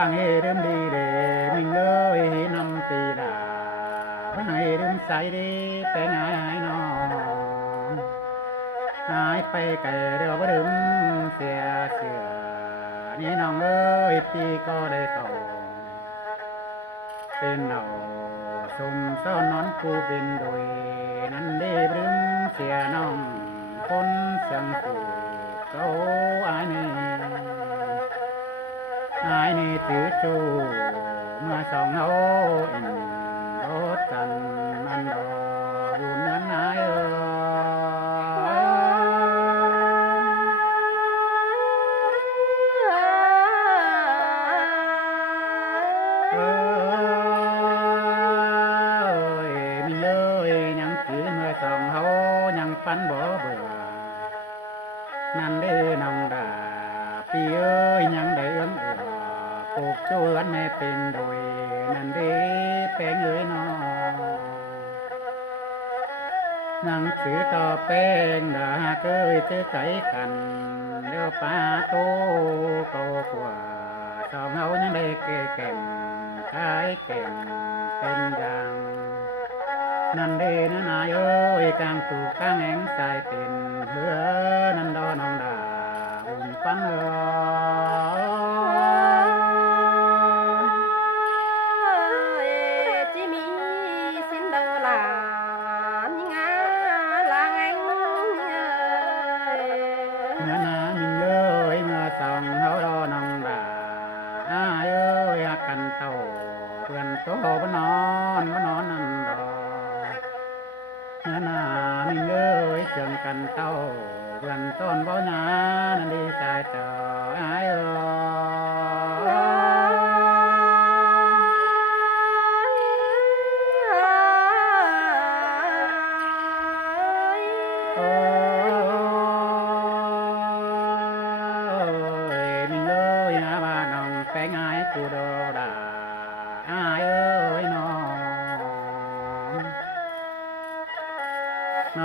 ฟังให้ลืมดีเด้มิงเอ้ยนำตีดาฟังให้ลืมใสดีแต่งายน้องหายไปไกลเดี๋ยวบ่ลืมเสียเสือนี่น้องเอ้ยปีก็ได้เข้าเป็นเอาสมซ้อนนอนกูเป็นโดยนั้นได้ลืมเสียน้องคนเสียงผู้เก่าอายนี่ถือจูเมื่อสองเอาอินรถกันมันดอบุญนั้นนาย ปันบ่เบื่อนั่นเด้น้องดาปีเอ้ยยังได้เอื้อมเอื้อปลูกชวนแม่เป็นโดยนั่นเด้แป้งเอ้ยน้องหนังสือต่อแป้งดาเคยเจอใจกันเดี๋ยวป้าโตโตกว่าสองเฮายังได้เก่แก่งขายแก่งเป็นอย่างนั่นเด้นะนายเอ้ยกลางสู่กลางแหงสายเป็นเหือนันดอน้องดาหุ่นฟังchỉ mi xin đỡ là ngã là anh เมื่อนามิงเอ้ยเมื่อสองเฮาดอน้องดาอ้ายเอ้ยหักกันเต่าเพื่อนโตบ่นอนนั่นดอกเมื่อนามิงเอ้ยเชื่องกันเต่าเพื่อนต้นบ่หนานั่นดีใจเต่าอ้ายเอ้ย โอ้ยมิงเอ้ยหาบ้านน้องแป้งอ้ายกูโดดาอ้ายเอ้ยน้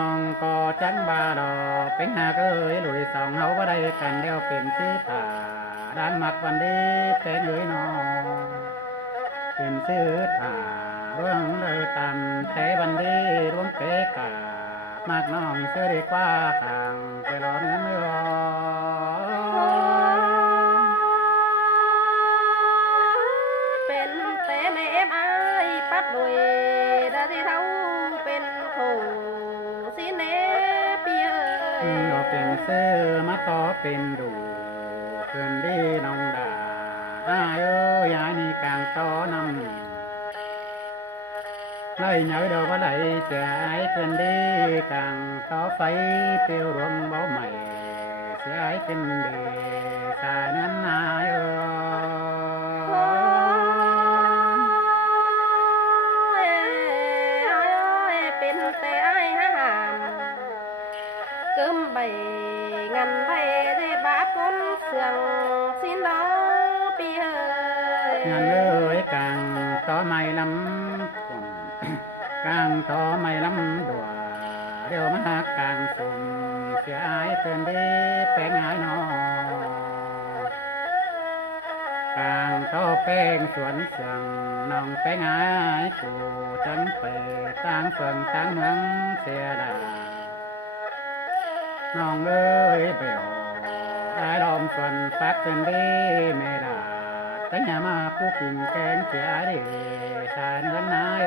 องก็จังบาดอกเป็นหากเอ้ยลุยสองเฮาบ่ได้กันเดียวเป็นชื่อผ่าดังมักวันดีแป้งเอ้ยน้องเป็นชื่อผ่าเรื่องเลยตำแต่วันดีร่วงเกกามากน้องเสื้อดีกว่าข้างไปรอเนื้อไม่รอ เป็นแต่แม่ไม้ปัดด้วยดาที่เท่าเป็นโถสิเนเปีย เราเป็นเสื้อมาต่อเป็นดูเพื่อนดีน้องดาอ้ายเอ้ยยายนี่กลางต่อนำไล่เหนื่อยเดาว่าไหลเสียไอ้เพื่อนดีกลางต่อไฟเตียวรวมเบาใหม่เสียไอ้เป็นดีสายนั้นนายเอ้ย เป็นแต่ไอ้ห้ามกึมใบงันใบได้บาปคนเสื่องสิ้นดอปีเฮย งานเลยกลางต่อไม่ลำ กลางต่อไม่ลำดัวเดี๋ยวมาหากลางสุ่มเสียอายเตือนดีแป้งหายนอกลางต่อแป้งสวนเสียงน้องแป้งหายกูจังไปตั้งเฟิงตั้งเมืองเสียดาน้องเอ้ยเบลไอ้ลมส่วนฟักเตือนดีไม่ได้แต่อย่ามาผู้กินแกงเสียดีสายเนื้อนาย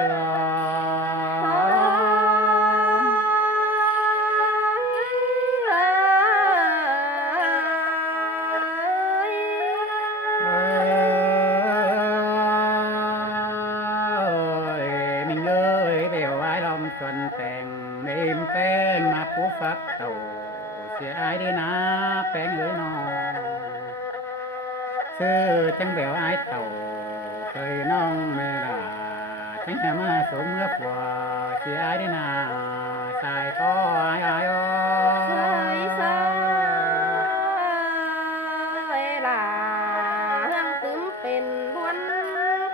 มิงเอ้ยเบลไอ้ลมส่วนแต่งเอ็มแป้งมาผู้ฟักเต่าเสียอายดีนะแป้งเอ้ยน้องซื้อจังเบลไอ้เต่าเคยน้องเมลาจังจะมาสมเมื่อผัวเสียอายดีนะสายก็อายอาย สายล่ะหังตึมเป็นบวน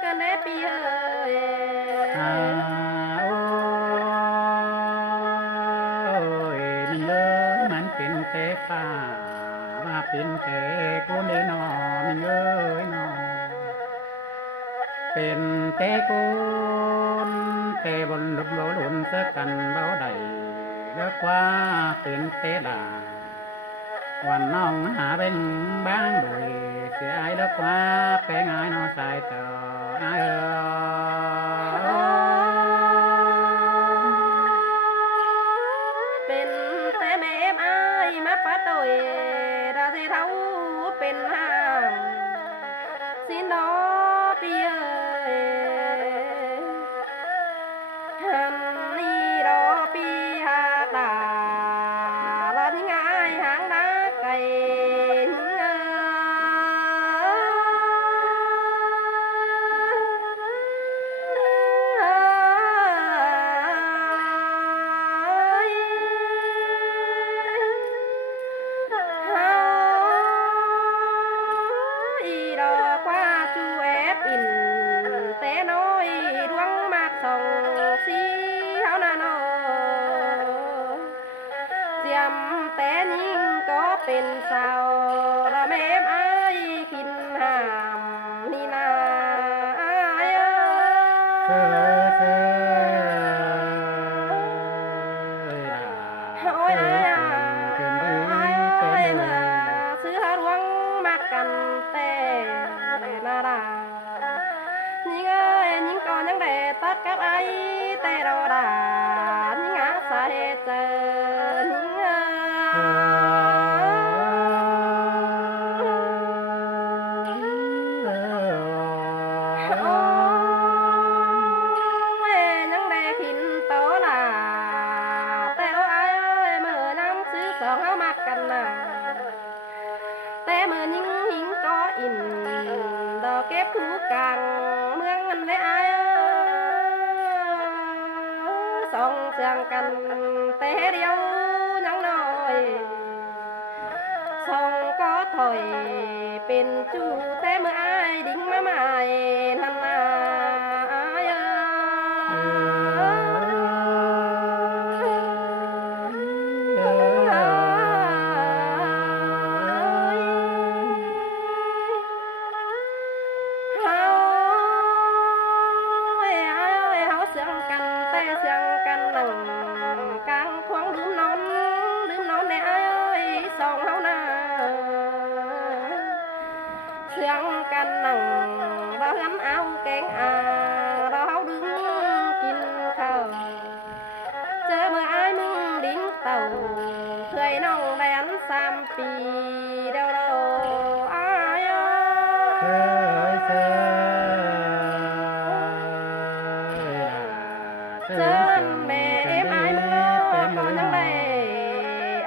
กันได้ปีเอ้ย โอ้ยมิงเอ้ยมันเป็นเตฟ้าว่าเป็นเตกูเดนอมิงเอ้ยนอเป็นเตกูนเตบนลุกโลลุนเสกันเบาใดเลือกว่าเป็นเตลาวันน้องหาเป็นบ้างโดยเสียไอ้เลือกว่าแปลงไอ้นอสายต่อไอ้เป็นแต่แม่ไม้มาปัดโดยดาที่เท่าเป็นห้ามสิ้นดอปีเอ้ยหันนี่ดอปีหาตาลาที่ง่ายหางนาไก่หิง đò qua chu ép in té nói đuông mạc sòng xí háo na nó diệm té nhưng cóเป็นสาวดาแม่ไอ้กินหามนี่นาอ้าย เธอเธอเ โอ้ยอ้าย เกินดี อ้าย เป็น เมื่อซื้อหาหลวงมากันแต่นาดายิ่งเอ้ยยิ่งก่อนยังได้ตัดกับไอ้แต่เราดายิ่งหาสาเหตุเจอยิ่งเอ้ย โอ้ยยังได้กินโตล่ะแต่โอ้ยเอ้ยเมื่อน้ำซื้อสองเอามากันน่ะแต่เมื่อยิงหิงก็อินดอกเก็บคูกลางเมืองเงินเลยอ้ายสองเสียงกันแต่เดียวยังน้อยสองก็ถอยเป็นจูแต่เมื่ออ้ายดิ้งมาใหม่นั่นน่ะอ้ายเฮาเสียงกันแต่เสียงกันหนังกลางควงลืมนอนในอ้ายสองเฮาน่ะเสียงกันหนังเราหันเอาแกงเราเฮาดึงกินข้าวเจอเมื่ออ้ายมึงดิ้งเต่าเคยน้องแดน3 ปีเดียวเราอ้าย ธอเธอ เจอแม่ไม้มือก็ยังได้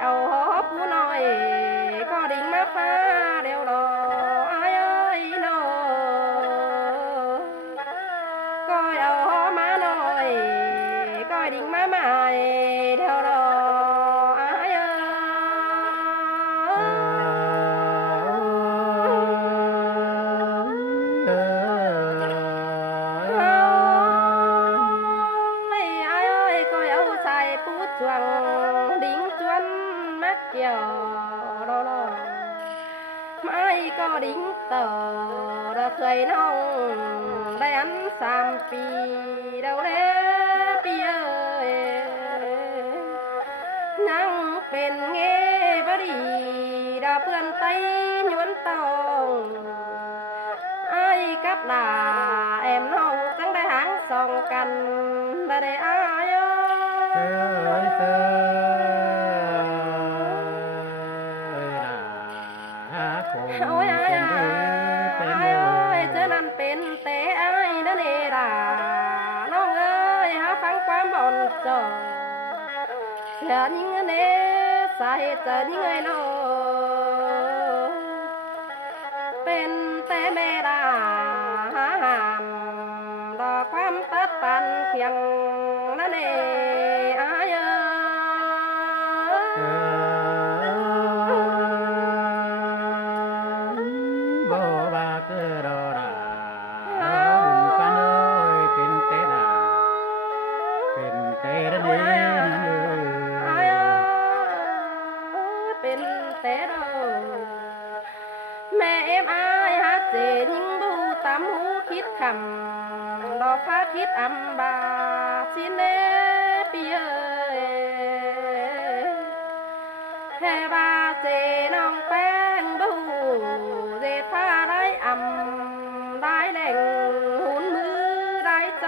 เอาหอผู้น้อยก็ดิ่งมาฟ้าเดียวรออ้ายเอ้ยโนก็เอาหอมาหน่อยก็ดิ่งมาใหม่เดียวรออ้ายเอ้ย ai ơi coi ấu sai phút choàng đính chuân mắt kiều đo đo mai có đính tờ đã khơi nông đây ăn sam pi đâu đấy pi ơi nắng bên nghe bá đi đã vươn tay nhuận tòng ai cắp là em nông chẳngได้หางส่องกันđã để ai ơi เธอเธอคง โอ้ยอ้าย เป็นดีเป็น อ้ายเอ้ยเจอนั่นเป็นแต่อ้ายนั่นเอราน้องเอ้ยหาฟังความบ่นจอเสียยิ่งเนสาเหตุเจอยิ่งเอ้ยน้องเป็นแต่แม่ดาหาหามดอกความตัดปันเพียงนั่นเองอ้ายเอ้ย บ่ว่าเกิดอราหุ่นกันเอ้ยเป็นเตดาเป็นเตระเนนั่นเอ้ อ้าย ย เอ้ยเป็นแต่ดอกแม่เอ็มอายหาเจยิงบูตามหูคิดคำดอกฟ้าคิดอำบาสิเนปีเอ้ยแค่บาเจน้องแป้งบูเจท่าได้อำได้แหล่งหุ่นมือได้จ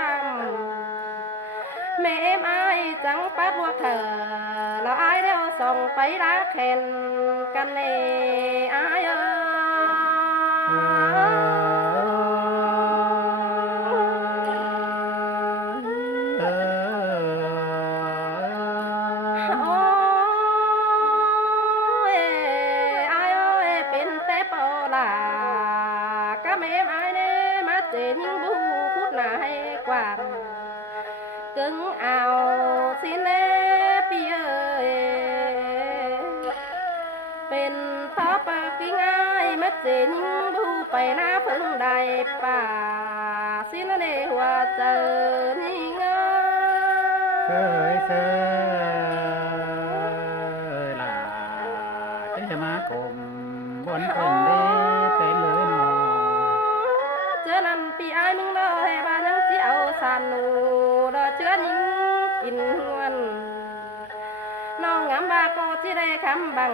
ำ แม่เอ็มอายจังปัดพวกเธอเราอายเดียวส่งไปรักแข่นกันเน่อายเอ้ย โอ้ยอายเอ้ยเป็นแต่เปล่าก็แม่ไม้เน่มาเจยิงบูพูดหนาให้กว่ากึ่งเอาสิเน่ปีเอ้ยเป็นท้อปากกิ้งอายมาเจยิงบูไปน้ เพิ่งได้ป่าสินเนหัวเจอนี่งาเสยเสยล่ะจะมาคมบนคนเด้เป็นเลยน้องเจอนั่นปีอ้ายมึงเด้อให้บ้านยังสิเอาสานหนูเด้อเชื้อหญิงกินหวนน้องงามบาก็สิได้คำบัง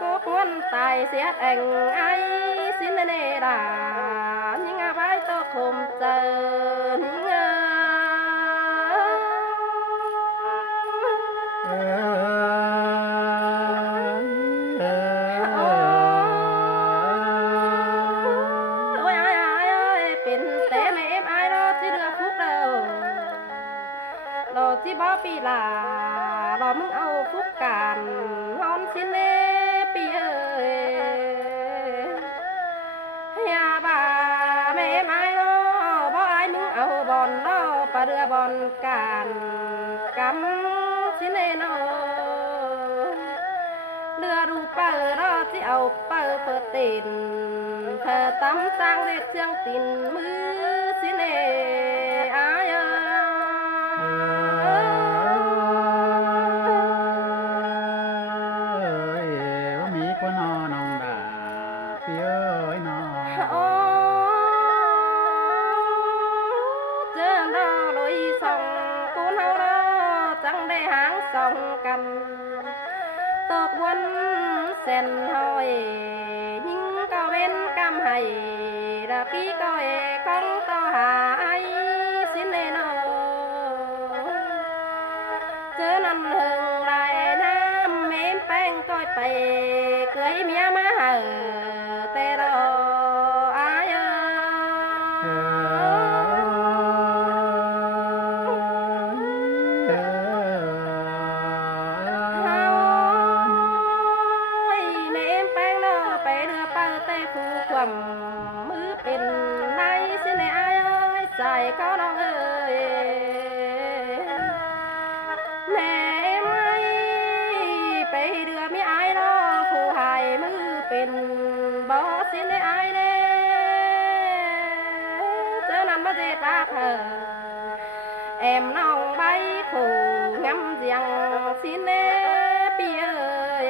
ก็ควนตายเสียแองไอสินเนดายิงอาบายโตคมเจอนิงาที่บ่ปีลารอมึงเอาฟุกการฮอนสิเนปีเอ้ยยาบ่าแม่ไม้รอบ่อายมึงเอาบอนรอปลาเรือบอนการกำสิเนโนเรือรูเปิดรอที่เอาเปิดตินเธอตั้มตั้งเด็ดเชียงตินมือสิเนอายก็นอนองดาพี่เอ้ยนอเจอดอลอยส่องกูเฮาเราจังได้หางส่องกันตกวันเส้นหอยยิ่งก็เว้นกำให้ระพี่ก็เอของต่อหายสินเนโนเจอนั่นหึงไรน้ำเม้มแป้งก้อยไปเกยเมียมาหาแต่รออายเม้มแป้งเนาะไปเรือเปิดเตะผู้ความมือเป็นในสิในอายใส่ก็น้องเอ้ยแม่ไม่ไปเรือมีอายรอผู้หายมือเป็นบ่สิในอายแน่เจอนั้นมาเจ็บปากเธอแอมน้องใบขู่งำเสียงสิเนปีเอ้ย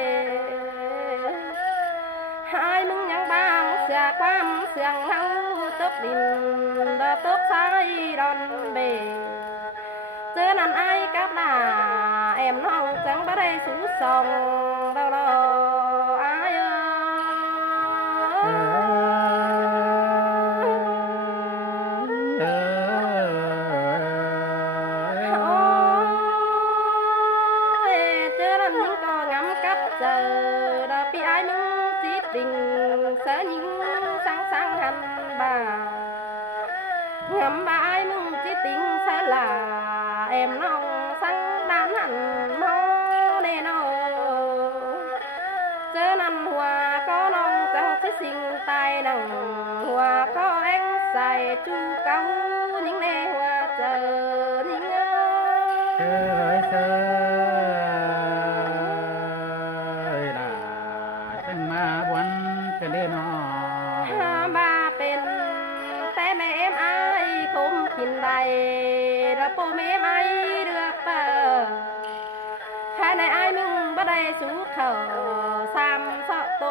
หายมึงยังบางเสียความเสียงเฮาตกดินดอตกสายดอนเบเจอนั่นไอ้กับหน้าแอมน้องจังบ่ได้สูส่องดอกอ้ายเจอนั่นยิงก็งำกับเจอดอกพี่อ้ายมึงจิตดิ่งเสยิงสังหันบ่างำบ่าอ้ายมึงจิตดิ่งสลาแอมน้องสังดานหันมอเนโนเจอนั่นหัวก็น้องจังสิสิงตายดังหัวก็แองใส่จูเก่ายิงในหัวเจอยิงเสยเสยล่ะจังมาบวนจะเล่นนอมาเป็นแต่แม่เอ็มไอคมกินได้ระปูแม่ไม้เรือเปิดแค่ในไอ้มึงบ่ได้สูเขาสามเสาะโต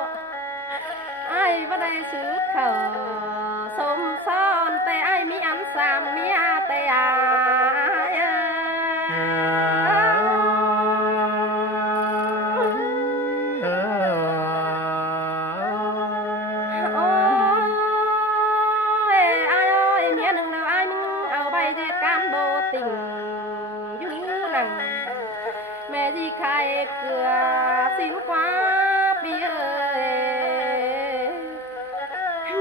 ไอ้บ่ได้สูเขาสมซ้อนแต่ไอ้มีอันสามเมียแต่อาติ่งอยู่นังแม่ที่ขายเกลือสินกว่าปีเอ้ย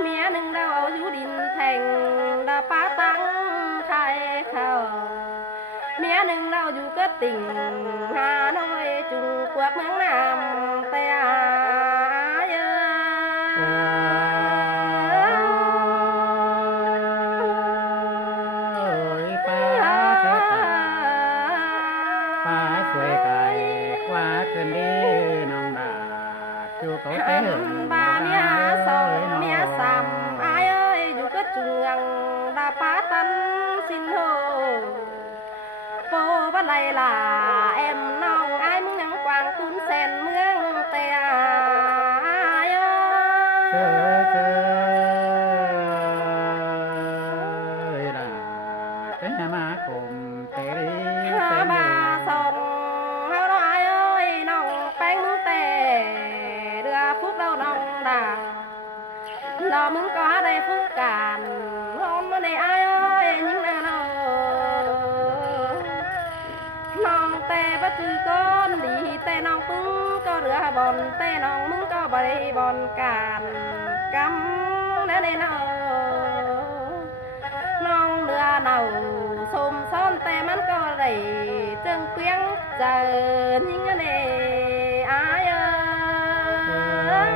เมียหนึ่งเราเอาอยู่ดินแทงดาป้าตั้งขายข้าวเมียหนึ่งเราอยู่ก็ติ่งหาน้อยจุงกวกเมืองน้ำแต่อายสวยไก่กว่าเกินดีน้องดาจูเขาเต้นบาเมียสองเมียสามไอ้ มึงก็ได้ผู้การนอนมาได้อายเอ้ยยิ่งแน่นอนน้องแต่บ่ถือก้อนดีแต่น้องปึ้งก็เรือบอลแต่น้องมึงก็บ่ได้บอลการกำแน่นอนน้องเรือเน่าสมซ้อนแต่มันก็ได้จึงเปียงเจอยิ่งแน่อายเอ้ย